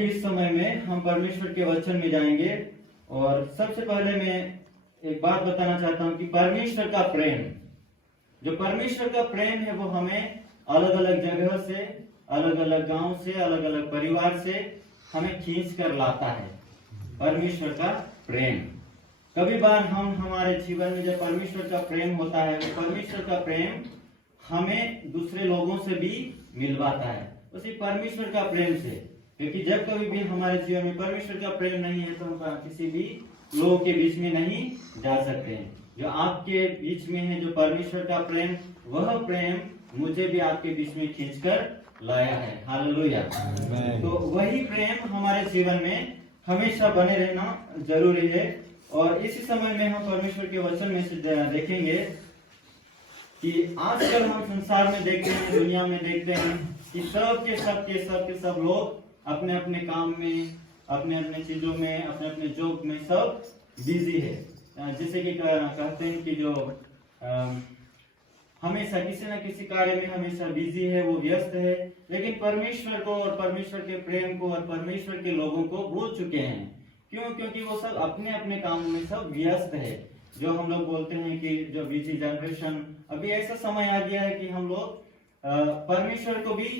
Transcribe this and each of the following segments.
अभी इस समय में हम परमेश्वर के वचन में जाएंगे और सबसे पहले मैं एक बात बताना चाहता हूं कि परमेश्वर का प्रेम, जो परमेश्वर का प्रेम है वो हमें अलग अलग जगह से, अलग अलग गांव से, अलग अलग परिवार से हमें खींच कर लाता है। परमेश्वर का प्रेम, कभी बार हम हमारे जीवन में जब परमेश्वर का प्रेम होता है, वो परमेश्वर का प्रेम हमें दूसरे लोगों से भी मिलवाता है, उसी परमेश्वर का प्रेम से। क्योंकि जब कभी भी हमारे जीवन में परमेश्वर का प्रेम नहीं है तो हम किसी भी लोगों के बीच में नहीं जा सकते हैं। जो आपके बीच में है, जो परमेश्वर का प्रेम, वह प्रेम मुझे भी आपके बीच में खींचकर लाया है। हालेलुया। तो वही प्रेम हमारे जीवन में हमेशा बने रहना जरूरी है। और इसी समय में हम परमेश्वर के वचन में से देखेंगे कि आजकल हम संसार में देखते हैं, दुनिया में देखते हैं कि सब लोग अपने अपने काम में, अपने अपने चीजों में, अपने अपने जॉब में सब बिजी है। जैसे कि कहते हैं कि जो हमेशा किसी न किसी कार्य में हमेशा बिजी है, वो व्यस्त है, लेकिन परमेश्वर को और परमेश्वर के प्रेम को और परमेश्वर के लोगों को भूल चुके हैं। क्यों? क्योंकि वो सब अपने अपने काम में सब व्यस्त है। जो हम लोग बोलते हैं कि जो बिजी जनरेशन, अभी ऐसा समय आ गया है कि हम लोग परमेश्वर को भी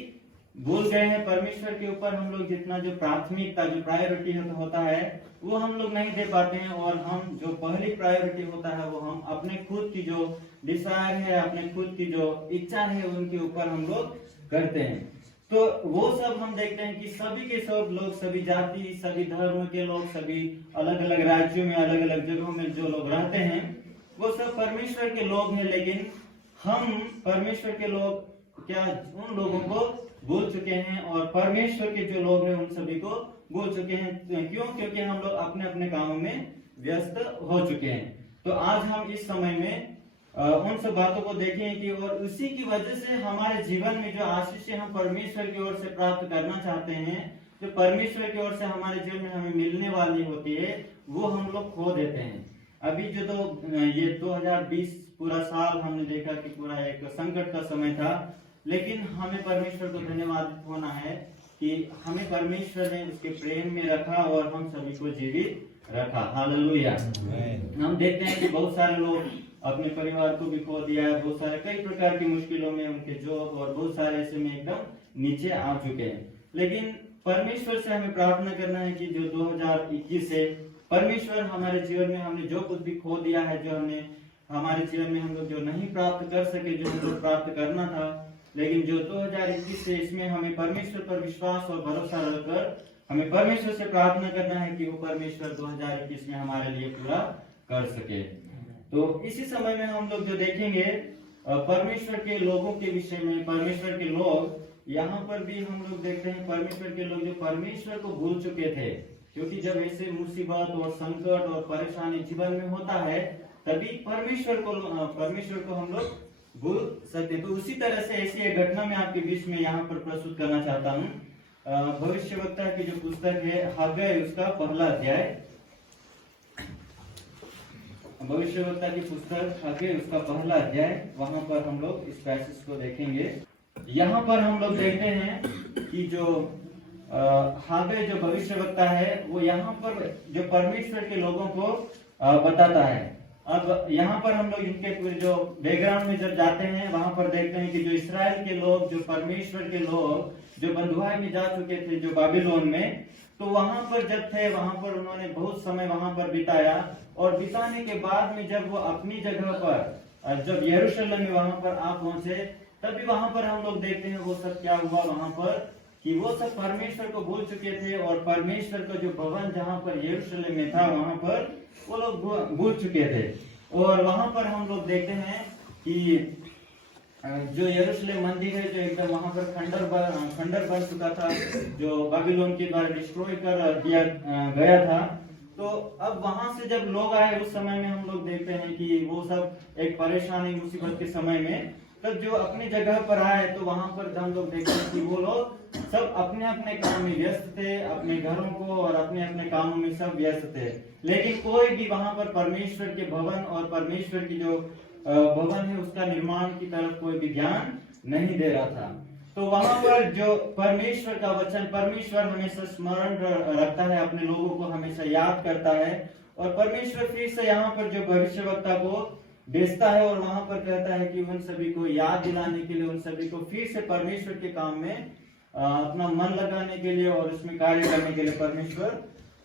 भूल गए हैं। परमेश्वर के ऊपर हम लोग जितना जो प्राथमिकता, जो प्रायोरिटी होता है, वो हम लोग नहीं दे पाते हैं। और हम जो पहली प्रायोरिटी होता है वो हम अपने खुद की जो डिजायर है, अपने खुद की जो इच्छा है, उनके ऊपर हम लोग करते हैं। तो वो सब हम देखते हैं कि सभी के सब लोग, सभी जाति, सभी धर्म के लोग, सभी अलग अलग राज्यों में, अलग अलग जगहों में जो लोग रहते हैं, वो सब परमेश्वर के लोग हैं। लेकिन हम परमेश्वर के लोग क्या उन लोगों को भूल चुके हैं और परमेश्वर के जो लोग हैं उन सभी को भूल चुके हैं। क्यों? क्योंकि हम लोग अपने अपने कामों में व्यस्त हो चुके हैं। तो आज हम इस समय में उन सब बातों को देखें कि और उसी की वजह से हमारे जीवन में जो आशीष हम परमेश्वर की ओर से प्राप्त करना चाहते हैं, जो परमेश्वर की ओर से हमारे जीवन में हमें मिलने वाली होती है, वो हम लोग खो देते हैं। अभी जो ये 2020 पूरा साल हमने देखा कि पूरा एक संकट का समय था, लेकिन हमें परमेश्वर को धन्यवाद होना है कि हमें परमेश्वर ने उसके प्रेम में रखा और हम सभी को जीवित रखा। हालेलुया। हम देखते हैं कि बहुत सारे लोग अपने परिवार को भी खो दिया है, बहुत सारे कई प्रकार की मुश्किलों में उनके जॉब और बहुत सारे ऐसे में एकदम नीचे आ चुके हैं। लेकिन परमेश्वर से हमें प्रार्थना करना है कि जो 2021 से परमेश्वर हमारे जीवन में हमने जो कुछ भी खो दिया है, जो हमने हमारे जीवन में हम लोग जो नहीं प्राप्त कर सके, जो हम लोग प्राप्त करना था, लेकिन जो 2021 से इसमें हमें परमेश्वर पर विश्वास और भरोसा रखकर हमें परमेश्वर से प्रार्थना करना है कि वो परमेश्वर 2021 में हमारे लिए पूरा कर सके। तो इसी समय में हम लोग जो देखेंगे परमेश्वर के लोगों के विषय में, परमेश्वर के लोग, यहाँ पर भी हम लोग देखते हैं परमेश्वर के लोग जो परमेश्वर को भूल चुके थे। क्योंकि जब ऐसे मुसीबत और संकट और परेशानी जीवन में होता है, तभी परमेश्वर को हम लोग भूल सकते। तो उसी तरह से ऐसी एक घटना में आपके बीच में यहाँ पर प्रस्तुत करना चाहता हूँ। भविष्यवक्ता की जो पुस्तक है हग्गै, उसका पहला अध्याय, भविष्यवक्ता की पुस्तक हग्गै उसका पहला अध्याय, वहां पर हम लोग इस पैसेज को देखेंगे। यहाँ पर हम लोग देखते हैं कि जो हग्गै जो भविष्यवक्ता है, वो यहाँ पर जो परमेश्वर के लोगों को बताता है। अब यहाँ पर हम लोग इनके पूरे जो बैकग्राउंड में जब जाते हैं, वहां पर देखते हैं कि जो इस्राएल के लोग, जो परमेश्वर के लोग जो बंधुआई में जा चुके थे, जो बाबिलोन में, तो वहां पर जब थे, वहां पर उन्होंने बहुत समय वहां पर बिताया। और बिताने के बाद में जब वो अपनी जगह पर, जब यरूशलेम में वहां पर आप पहुंचे, तभी वहां पर हम लोग देखते हैं वो सब क्या हुआ वहां पर, कि वो सब परमेश्वर को भूल चुके थे और परमेश्वर का जो भवन जहाँ पर यरूशलेम में था, वहां पर वो लोग भूल चुके थे। और वहां पर हम लोग देखते हैं कि जो यरूशलेम मंदिर है, जो एकदम वहां पर खंडर बन चुका था, जो बाबिलोन के द्वारा डिस्ट्रॉय कर दिया गया था। तो अब वहां से जब लोग आए, उस समय में हम लोग देखते हैं कि वो सब एक परेशानी, मुसीबत के समय में तब जो अपनी जगह पर आए, तो वहां पर हम लोग देखते हैं कि वो लोग सब अपने अपने काम में व्यस्त थे, अपने घरों को और अपने अपने कामों में सब व्यस्त थे। लेकिन कोई भी वहां पर परमेश्वर के भवन और परमेश्वर की जो भवन है उसका निर्माण की तरफ कोई भी ध्यान नहीं दे रहा था। तो वहां पर जो परमेश्वर का वचन, परमेश्वर हमेशा स्मरण रखता है, अपने लोगों को हमेशा याद करता है। और परमेश्वर फिर से यहाँ पर जो भविष्यवक्ता को भेजता है और वहां पर कहता है कि उन सभी को याद दिलाने के लिए, उन सभी को फिर से परमेश्वर के काम में अपना मन लगाने के लिए और उसमें कार्य करने के लिए परमेश्वर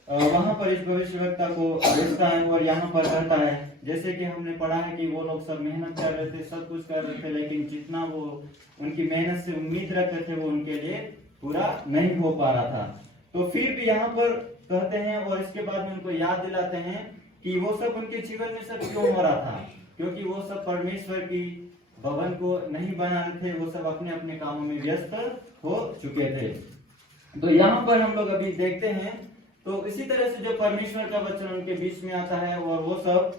वहां पर इस भविष्यवक्ता को भेजता है और यहाँ पर कहता है। जैसे कि हमने पढ़ा है कि वो लोग सब मेहनत कर रहे थे, सब कुछ कर रहे थे, लेकिन जितना वो उनकी मेहनत से उम्मीद रखते थे वो उनके लिए पूरा नहीं हो पा रहा था। तो फिर भी यहाँ पर कहते हैं और इसके बाद में उनको याद दिलाते हैं कि वो सब उनके जीवन में सब क्यों हो रहा था, क्योंकि वो सब परमेश्वर की भवन को नहीं बना रहे थे, वो सब अपने अपने कामों में व्यस्त हो चुके थे। तो यहाँ पर हम लोग अभी देखते हैं, तो इसी तरह से जो परमेश्वर का वचन उनके बीच में आता है और वो सब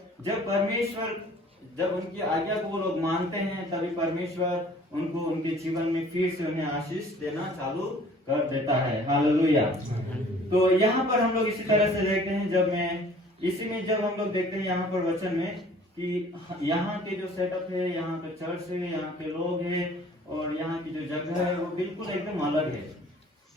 जब उनकी आज्ञा को वो लोग मानते हैं, तभी परमेश्वर उनको उनके जीवन में फिर से उन्हें आशीष देना चालू कर देता है। हालेलुया। तो यहाँ पर हम लोग इसी तरह से देखते हैं, जब हम लोग देखते हैं यहाँ पर वचन में कि यहाँ के जो सेटअप है, यहाँ का चर्च है, यहाँ के लोग हैं और यहाँ की जो जगह है वो बिल्कुल एकदम अलग है।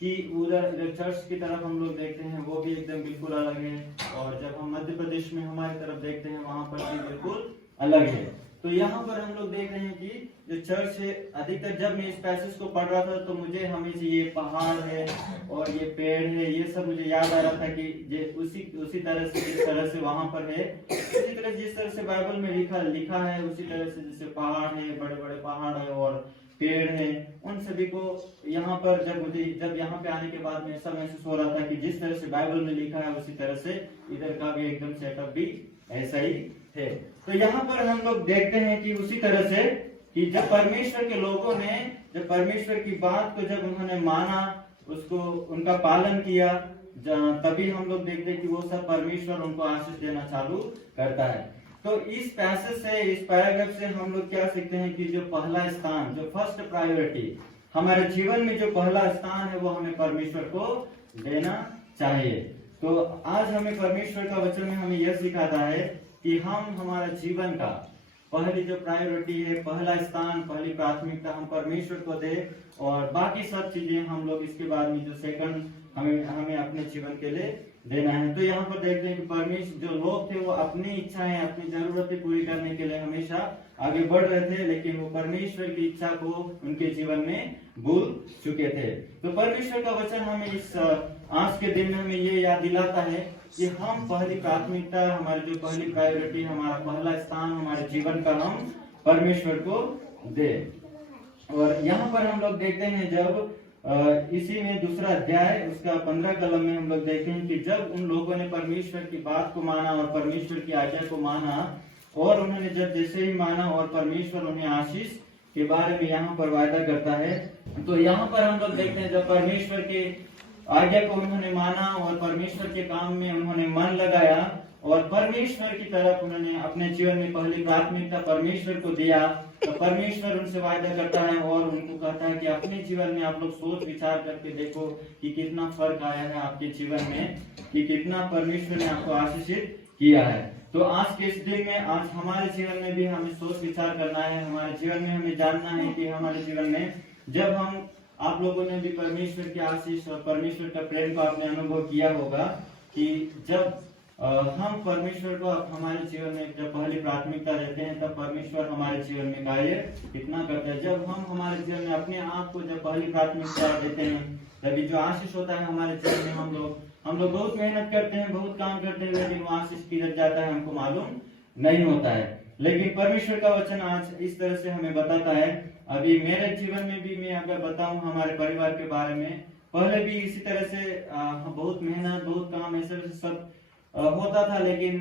कि उधर चर्च की तरफ हम लोग देखते हैं वो भी एकदम बिल्कुल अलग है, और जब हम मध्य प्रदेश में हमारी तरफ देखते हैं वहां पर भी बिल्कुल अलग है। तो यहाँ पर हम लोग देख रहे हैं कि जो चर्च है, अधिकतर जब मैं इस पैसेज को पढ़ रहा था तो मुझे हमेशा ये पहाड़ है और ये पेड़ है, ये सब मुझे याद आ रहा था कि ये उसी तरह से जिस तरह से वहां पर है, उसी तरह जिस तरह से बाइबल में लिखा है, उसी तरह से जैसे पहाड़ है, बड़े बड़े पहाड़ है और पेड़ है, उन सभी को यहाँ पर जब यहाँ पे आने के बाद में ऐसा महसूस हो रहा था कि जिस तरह से बाइबल में लिखा है उसी तरह से इधर का भी एकदम सेटअप भी ऐसा ही है। तो यहाँ पर हम लोग देखते हैं कि उसी तरह से कि जब परमेश्वर के लोगों ने जब परमेश्वर की बात को जब उन्होंने माना, उसको उनका पालन किया, तभी हम लोग देखते हैं कि वो सब परमेश्वर उनको आशीष देना चालू करता है। तो इस पैसेज से, इस पैराग्राफ से हम लोग क्या सीखते हैं कि जो पहला स्थान, जो फर्स्ट प्रायोरिटी हमारे जीवन में जो पहला स्थान है वो हमें परमेश्वर को देना चाहिए। तो आज हमें परमेश्वर का वचन में हमें यह सिखाता है कि हम हमारा जीवन का पहली जो प्रायोरिटी है, पहला स्थान, पहली प्राथमिकता हम परमेश्वर को दे और बाकी सब चीजें हम लोग इसके बाद में जो सेकंड हमें अपने जीवन के लिए देना है। तो यहाँ पर देखते हैं कि परमेश्वर जो लोग थे वो अपनी इच्छाएं, अपनी जरूरतें पूरी करने के लिए हमेशा आगे बढ़ रहे थे, लेकिन वो परमेश्वर की इच्छा को उनके जीवन में भूल चुके थे। तो परमेश्वर का वचन हमें इस आज के दिन में हमें ये याद दिलाता है कि हम पहली प्राथमिकता, हमारी जो पहली प्रायोरिटी, हमारा पहला स्थान हमारे जीवन का हम परमेश्वर को दे। और यहाँ पर हम लोग देखते हैं जब इसी में दूसरा अध्याय उसका 15 कलम में हम लोग देखते हैं कि जब उन लोगों ने परमेश्वर की बात को माना और परमेश्वर की आज्ञा को माना, और उन्होंने जब जैसे ही माना और परमेश्वर उन्हें आशीष के बारे में यहाँ पर वायदा करता है। तो यहाँ पर हम लोग देखते हैं जब परमेश्वर के आज्ञा को उन्होंने माना और परमेश्वर के काम में उन्होंने मन लगाया और परमेश्वर की तरफ उन्होंने अपने जीवन में पहली प्राथमिकता परमेश्वर को दिया, तो परमेश्वर उनसे वायदा करता है और उनको कहता है कि अपने जीवन में आप लोग सोच विचार करके देखो कि कितना फर्क आया है आपके जीवन में, कि कितना परमेश्वर ने आपको आशीषित किया है। तो आज के इस दिन में, आज हमारे जीवन में भी हमें सोच विचार करना है, हमारे जीवन में हमें जानना है कि हमारे जीवन में जब आप लोगों ने भी परमेश्वर की आशीष और परमेश्वर का प्रेम को आपने अनुभव किया होगा कि जब हम परमेश्वर को हमारे जीवन में जब पहली प्राथमिकता देते हैं तब परमेश्वर हमारे जीवन में कार्य कितना करता है। जब हम हमारे जीवन में अपने आप को जब पहली प्राथमिकता देते हैं तभी जो आशीष होता है हमारे जीवन में, हम लोग बहुत मेहनत करते हैं, बहुत काम करते हैं, लेकिन वो आशीष किधर जाता है हमको मालूम नहीं होता है। लेकिन परमेश्वर का वचन आज इस तरह से हमें बताता है। अभी मेरे जीवन में भी मैं अगर बताऊं हमारे परिवार के बारे में, पहले भी इसी तरह से बहुत मेहनत, बहुत काम ऐसे सब होता था, लेकिन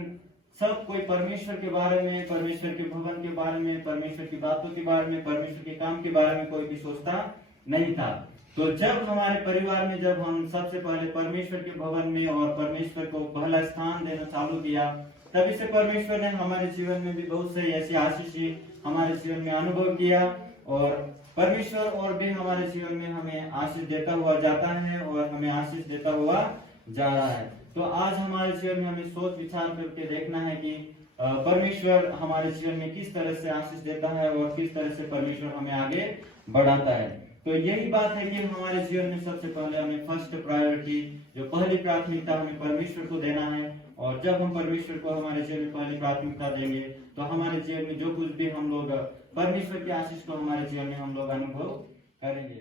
सब कोई परमेश्वर के बारे में, परमेश्वर के भवन के बारे में, परमेश्वर की बातों के बारे में, परमेश्वर के काम के बारे में कोई भी सोचता नहीं था। तो जब हमारे परिवार में जब हम सबसे पहले परमेश्वर के भवन में और परमेश्वर को पहला स्थान देना चालू किया, तभी से परमेश्वर ने हमारे जीवन में भी बहुत सारी ऐसी आशीष हमारे जीवन में अनुभव किया और परमेश्वर और भी हमारे जीवन में हमें आशीष देता हुआ जाता है और हमें आशीष देता हुआ जा रहा है। तो आज हमारे जीवन में हमें सोच विचार करके देखना है कि परमेश्वर हमारे जीवन में किस तरह से आशीष देता है और किस तरह से परमेश्वर हमें आगे बढ़ाता है। तो यही बात है कि हमारे जीवन में सबसे पहले हमें फर्स्ट प्रायोरिटी, जो पहली प्राथमिकता हमें परमेश्वर को देना है। और जब हम परमेश्वर को हमारे जीवन में पहली प्राथमिकता देंगे तो हमारे जीवन में जो कुछ भी हम लोग परमेश्वर की आशीष को हमारे जीवन में हम लोग अनुभव करेंगे।